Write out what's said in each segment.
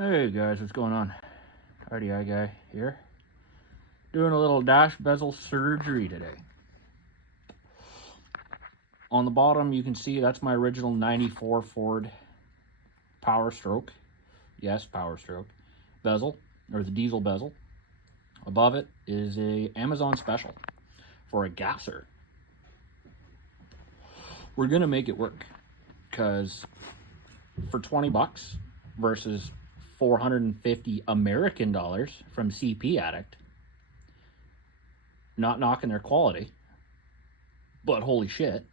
Hey guys, what's going on? RDI guy here. Doing a little dash bezel surgery today. On the bottom you can see that's my original 94 Ford Power Stroke. Yes, Power Stroke. Bezel, or the diesel bezel. Above it is a Amazon special for a gasser. We're gonna make it work because for 20 bucks versus 450 American dollars from CP Addict, not knocking their quality, but holy shit,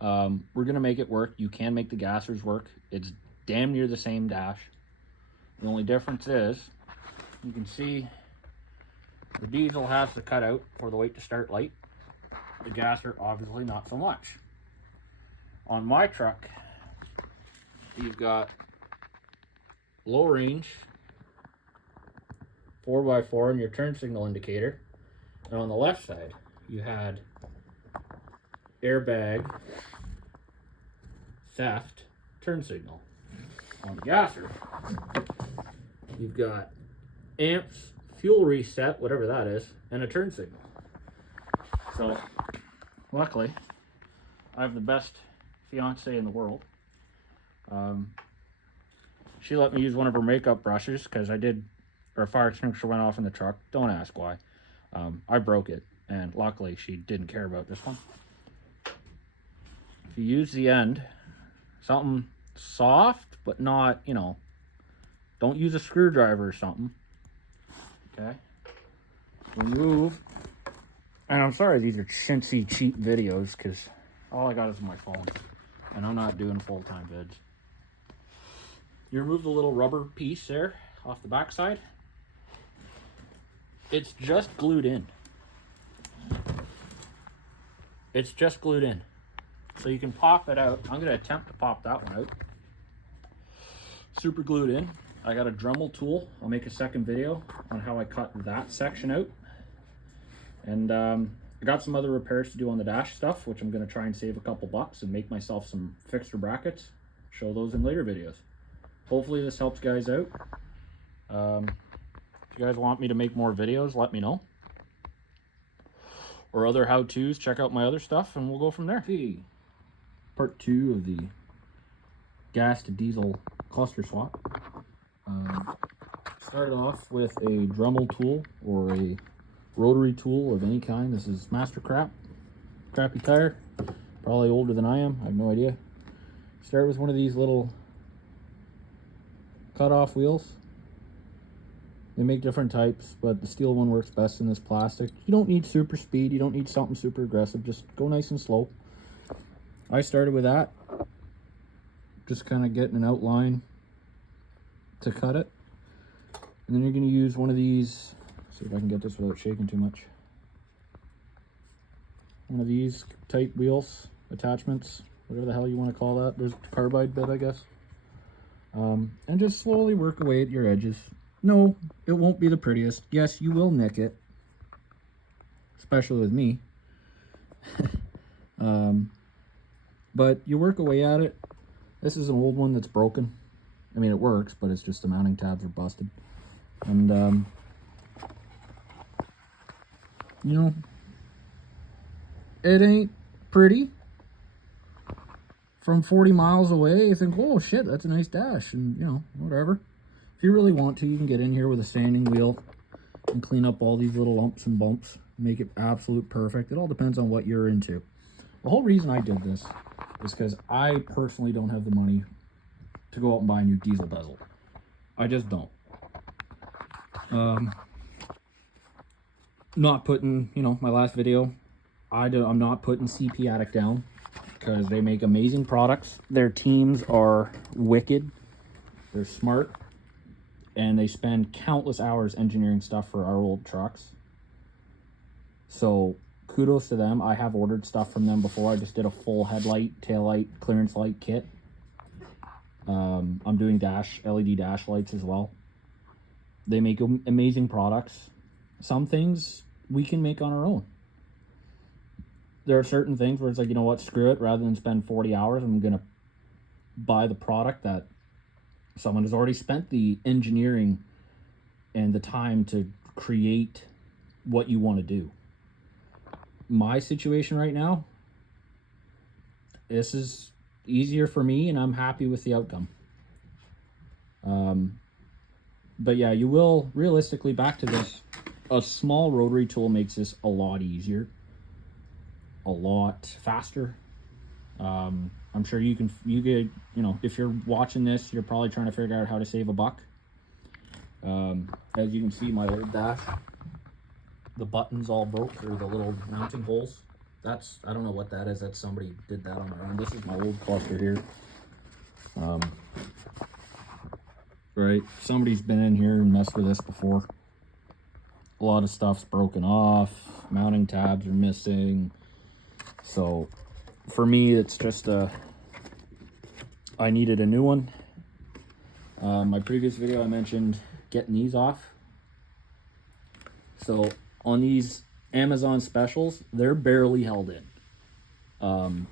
we're gonna make it work. You can make the gassers work. It's damn near the same dash. The only difference is you can see the diesel has the cutout for the wait to start light. The gasser obviously not so much. On my truck you've got low range 4x4 and your turn signal indicator, and on the left side you had airbag, theft, turn signal. On the gasser you've got amps, fuel reset, whatever that is, and a turn signal. So luckily I have the best fiance in the world. She let me use one of her makeup brushes because her fire extinguisher went off in the truck. Don't ask why. I broke it, and luckily she didn't care about this one. If you use the end, something soft, but not, don't use a screwdriver or something. Okay? Remove. And I'm sorry these are chintzy, cheap videos because all I got is my phone, and I'm not doing full-time vids. You remove the little rubber piece there off the back side. It's just glued in. It's just glued in. So you can pop it out. I'm gonna attempt to pop that one out. Super glued in. I got a Dremel tool. I'll make a second video on how I cut that section out. And I got some other repairs to do on the dash stuff, which I'm gonna try and save a couple bucks and make myself some fixture brackets. Show those in later videos. Hopefully this helps guys out. If you guys want me to make more videos, let me know. Or other how-tos, check out my other stuff and we'll go from there. See, part 2 of the gas to diesel cluster swap. Started off with a Dremel tool or a rotary tool of any kind. This is Master Crappy tire. Probably older than I am, I have no idea. Start with one of these little cut-off wheels. They make different types, but the steel one works best in this plastic. You don't need super speed, you don't need something super aggressive, just go nice and slow. I started with that, just kind of getting an outline to cut it. And then you're going to use one of these, see if I can get this without shaking too much. One of these type wheels, attachments, whatever the hell you want to call that. There's a carbide bit, I guess. And just slowly work away at your edges. No, it won't be the prettiest. Yes, you will nick it, especially with me. But you work away at it. This is an old one that's broken. I mean, it works, but it's just the mounting tabs are busted. And, it ain't pretty. From 40 miles away, you think, oh shit, that's a nice dash, and whatever. If you really want to, you can get in here with a sanding wheel and clean up all these little lumps and bumps, make it absolute perfect. It all depends on what you're into. The whole reason I did this is because I personally don't have the money to go out and buy a new diesel bezel. I just don't. Not putting, my last video, I'm not putting CP Addict down, because they make amazing products. Their teams are wicked. They're smart. And they spend countless hours engineering stuff for our old trucks. So kudos to them. I have ordered stuff from them before. I just did a full headlight, taillight, clearance light kit. I'm doing LED dash lights as well. They make amazing products. Some things we can make on our own. There are certain things where it's like, you know what, screw it. Rather than spend 40 hours, I'm going to buy the product that Someone has already spent the engineering and the time to create what you want to do. My situation right now, this is easier for me and I'm happy with the outcome. But yeah, you will, realistically, back to this, a small rotary tool makes this a lot easier, a lot faster. I'm sure you could, you know, if you're watching this, you're probably trying to figure out how to save a buck. As you can see, my old dash, the buttons all broke, or the little mounting holes. That's, I don't know what that is. That's somebody did that on their own. This is my old cluster here. Right, somebody's been in here and messed with this before. A lot of stuff's broken off, mounting tabs are missing. So for me, it's just I needed a new one. My previous video I mentioned getting these off. So on these Amazon specials, they're barely held in. On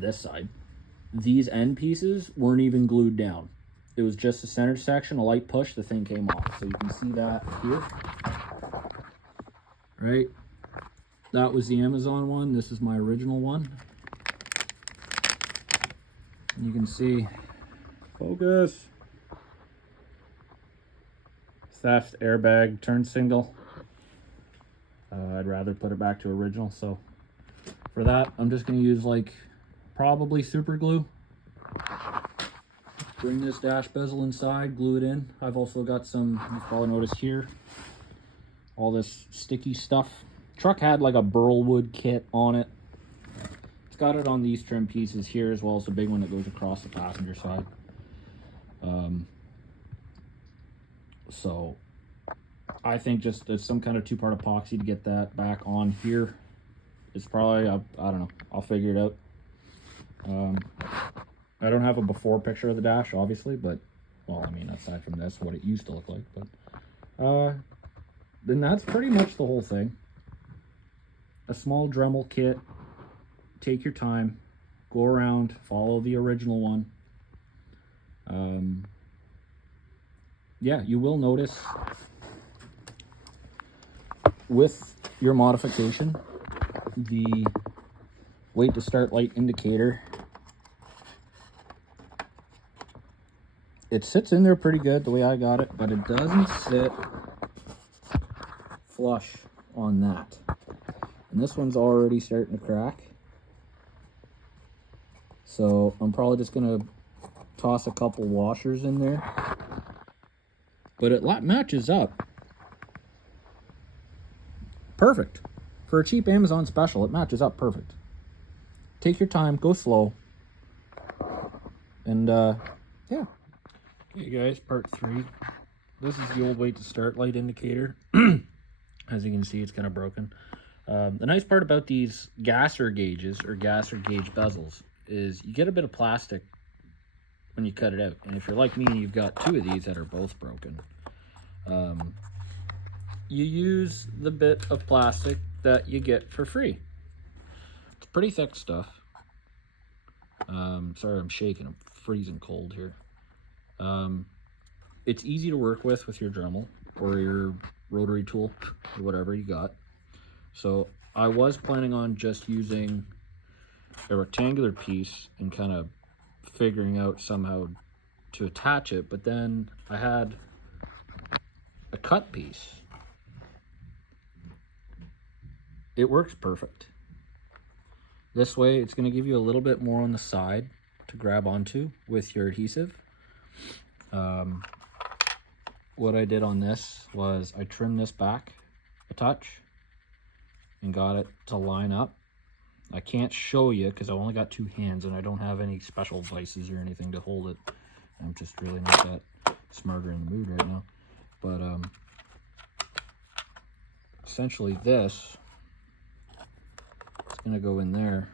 this side, these end pieces weren't even glued down. It was just the center section, a light push, the thing came off. So you can see that here, right? That was the Amazon one. This is my original one. And you can see, focus, theft, airbag, turn signal. I'd rather put it back to original. So for that, I'm just gonna use like probably super glue. Bring this dash bezel inside, glue it in. I've also got some, you've probably noticed here, all this sticky stuff. Truck had like a burlwood kit on it. It's got it on these trim pieces here, as well as the big one that goes across the passenger side. So I think just some kind of two-part epoxy to get that back on here. It's probably, I don't know, I'll figure it out. I don't have a before picture of the dash, obviously, but, well, I mean, aside from this, what it used to look like, but, then that's pretty much the whole thing. A small Dremel kit, take your time, go around, follow the original one. Yeah, you will notice with your modification, the wait to start light indicator, it sits in there pretty good the way I got it, but it doesn't sit flush on that. And this one's already starting to crack. So I'm probably just gonna toss a couple washers in there. But it matches up perfect. For a cheap Amazon special, it matches up perfect. Take your time, go slow. And yeah. Hey guys, part 3. This is the old wait to start light indicator. As you can see, it's kind of broken. The nice part about these gasser gauges, or gasser gauge bezels, is you get a bit of plastic when you cut it out. And if you're like me and you've got 2 of these that are both broken, you use the bit of plastic that you get for free. It's pretty thick stuff. Sorry, I'm shaking. I'm freezing cold here. It's easy to work with your Dremel or your rotary tool or whatever you got. So I was planning on just using a rectangular piece and kind of figuring out somehow to attach it, but then I had a cut piece. It works perfect. This way it's going to give you a little bit more on the side to grab onto with your adhesive. What I did on this was I trimmed this back a touch and got it to line up. I can't show you because I've only got 2 hands and I don't have any special vices or anything to hold it. I'm just really not that smarter in the mood right now. But essentially this is going to go in there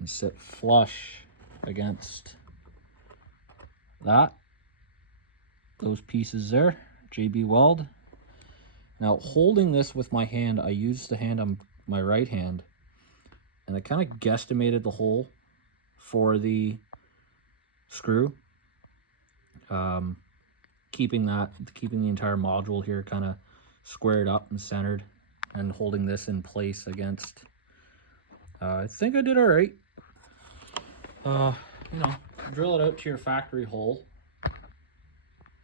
and sit flush against that. Those pieces there, JB Weld. Now holding this with my hand, I used the hand on my right hand, and I kind of guesstimated the hole for the screw. keeping the entire module here kind of squared up and centered, and holding this in place against. I think I did all right. You know, drill it out to your factory hole.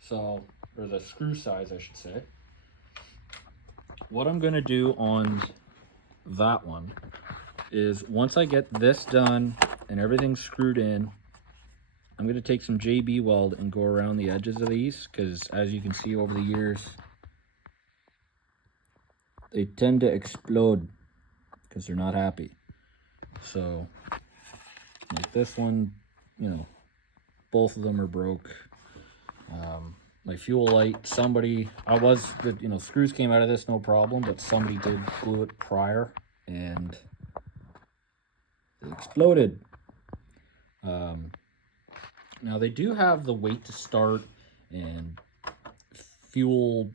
So, or the screw size, I should say. What I'm gonna do on that one is, once I get this done and everything's screwed in, I'm gonna take some JB weld and go around the edges of these, because as you can see over the years, they tend to explode because they're not happy. So, like this one, you know, both of them are broke. My fuel light, somebody, you know, screws came out of this no problem, but somebody did glue it prior and it exploded. Now they do have the weight to start and fuel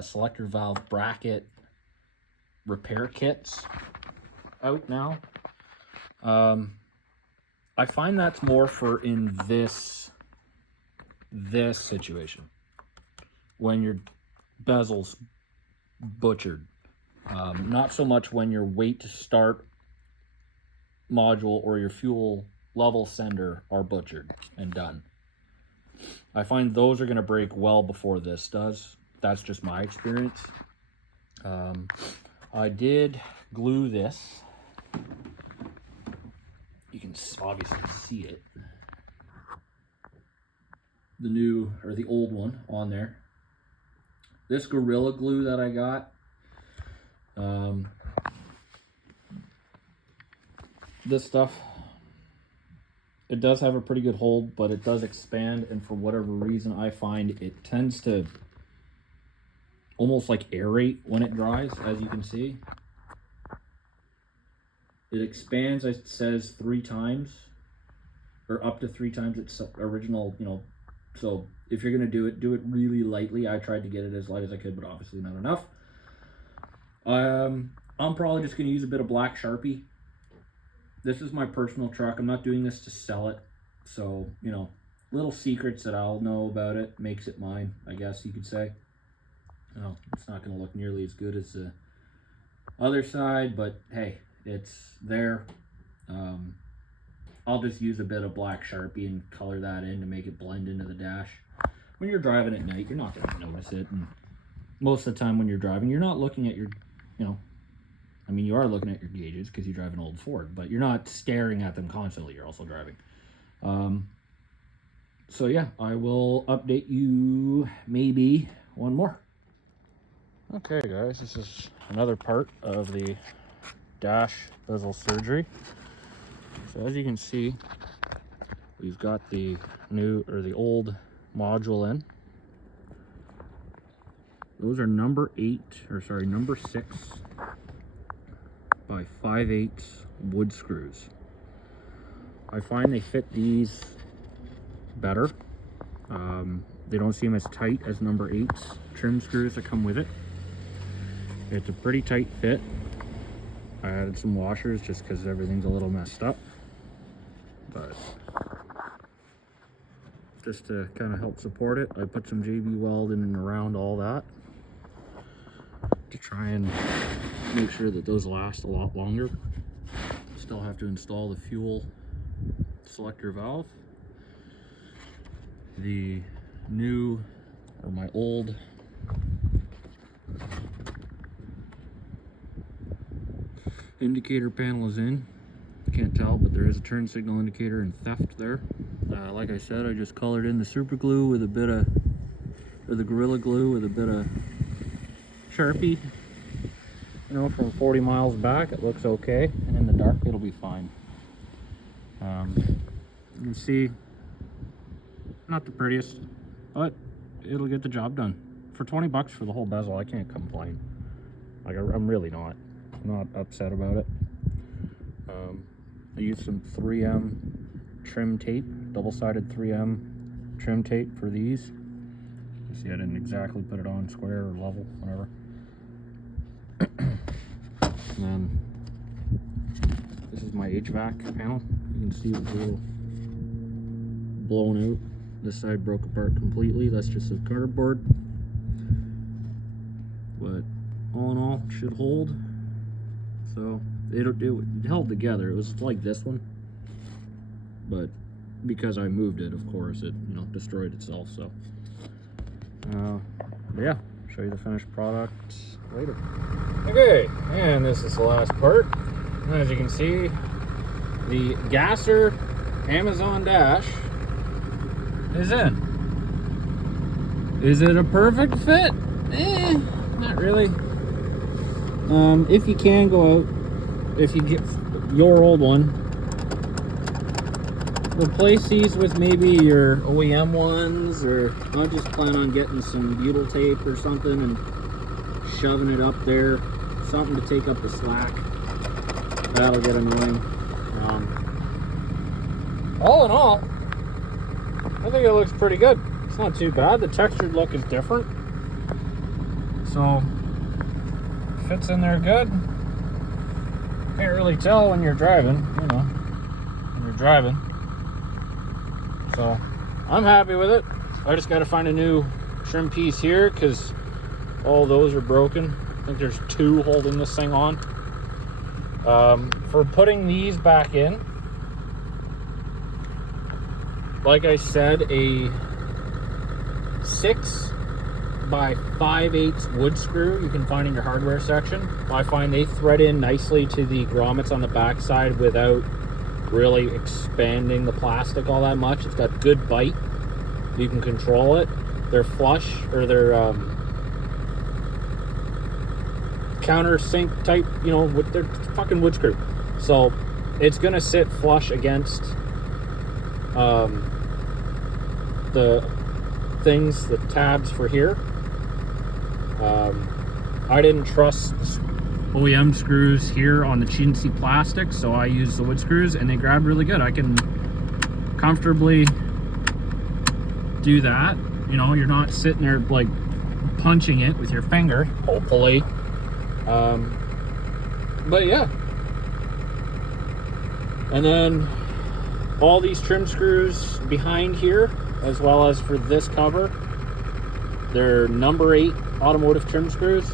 selector valve bracket repair kits out now. I find that's more for in this situation, when your bezel's butchered. Not so much when your weight to start module or your fuel level sender are butchered and done. I find those are going to break well before this does. That's just my experience. I did glue this. You can obviously see it. The new, or the old one on there. This Gorilla Glue that I got, this stuff, it does have a pretty good hold, but it does expand, and for whatever reason I find it tends to almost like aerate when it dries, as you can see. It expands, it says 3 times, or up to 3 times its original, you know. So if you're gonna do it really lightly. I tried to get it as light as I could, but obviously not enough. I'm probably just gonna use a bit of black Sharpie. This is my personal truck. I'm not doing this to sell it. So, you know, little secrets that I'll know about it makes it mine, I guess you could say. Oh, it's not gonna look nearly as good as the other side, but hey, it's there. I'll just use a bit of black Sharpie and color that in to make it blend into the dash. When you're driving at night, you're not going to notice it. And most of the time when you're driving, you're not looking at your, you know, I mean, you are looking at your gauges because you drive an old Ford, but you're not staring at them constantly. You're also driving. So yeah, I will update you maybe one more. Okay guys, this is another part of the dash bezel surgery. So as you can see, we've got the new, or the old module in. Those are number 6 by 5/8 wood screws. I find they fit these better. They don't seem as tight as number 8's trim screws that come with it. It's a pretty tight fit. I added some washers just because everything's a little messed up. But just to kind of help support it, I put some JB weld in and around all that to try and make sure that those last a lot longer. Still have to install the fuel selector valve. The new, or my old indicator panel is in. Can't tell, but there is a turn signal indicator and theft there. Like I said, I just colored in the super glue with a bit of, or the Gorilla Glue with a bit of Sharpie. You know, from 40 miles back, it looks okay, and in the dark, it'll be fine. You can see, not the prettiest, but it'll get the job done. For 20 bucks for the whole bezel, I can't complain. Like, I'm really not. I'm not upset about it. I used some 3M trim tape, double-sided 3M trim tape for these. You see, I didn't exactly put it on square or level, whatever. And then this is my HVAC panel. You can see it's a little blown out. This side broke apart completely. That's just a cardboard. But all in all, it should hold. So it held together. It was like this one, but because I moved it, of course, it destroyed itself. So yeah, show you the finished product later. Okay, and this is the last part. As you can see, the Gasser Amazon Dash is in. Is it a perfect fit? Not really. If you can go out, if you get your old one, replace these with maybe your OEM ones, or I'll just plan on getting some butyl tape or something and shoving it up there, something to take up the slack. That'll get annoying. All in all, I think it looks pretty good. It's not too bad. The textured look is different, so fits in there good. Can't really tell when you're driving, when you're driving. So I'm happy with it. I just got to find a new trim piece here because all those are broken. I think there's 2 holding this thing on. For putting these back in, like I said, a 6 by 5/8 wood screw you can find in your hardware section. I find they thread in nicely to the grommets on the back side without really expanding the plastic all that much. It's got good bite. You can control it. They're flush, or they're countersink type, with their fucking wood screw. So it's gonna sit flush against the things, the tabs for here. I didn't trust OEM screws here on the chintzy plastic, so I used the wood screws and they grab really good. I can comfortably do that. You're not sitting there like punching it with your finger, hopefully. But yeah. And then all these trim screws behind here, as well as for this cover, they're number 8 automotive trim screws.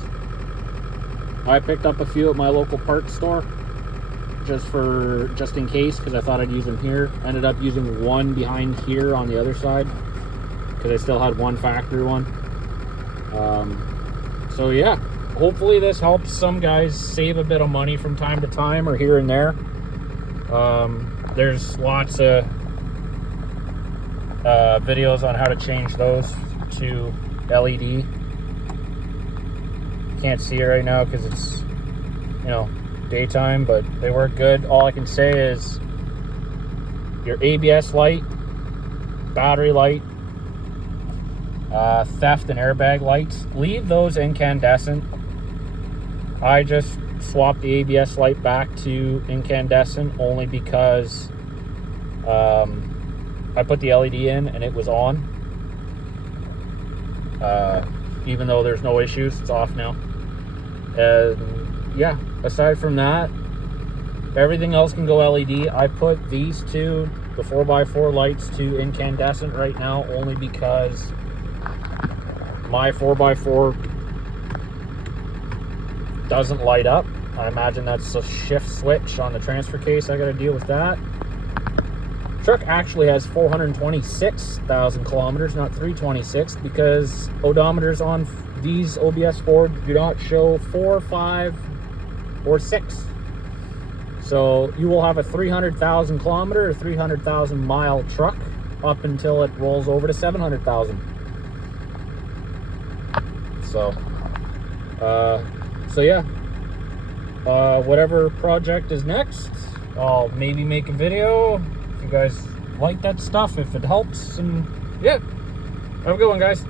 I picked up a few at my local parts store just in case, because I thought I'd use them here. Ended up using one behind here on the other side because I still had one factory one. So yeah, hopefully this helps some guys save a bit of money from time to time, or here and there. There's lots of videos on how to change those to LED. Can't see it right now because it's daytime, but they work good. All I can say is your ABS light, battery light, theft and airbag lights, leave those incandescent. I just swapped the ABS light back to incandescent only because I put the LED in and it was on. Even though there's no issues, it's off now. And yeah, aside from that, everything else can go LED. I put these two, the 4x4 lights, to incandescent right now only because my 4x4 doesn't light up. I imagine that's a shift switch on the transfer case. I got to deal with that. Truck actually has 426,000 kilometers, not 326, because odometers on these OBS Ford do not show 4, 5, or 6. So you will have a 300,000 kilometer or 300,000 mile truck up until it rolls over to 700,000. So yeah, whatever project is next, I'll maybe make a video if you guys like that stuff, if it helps. And yeah, have a good one, guys.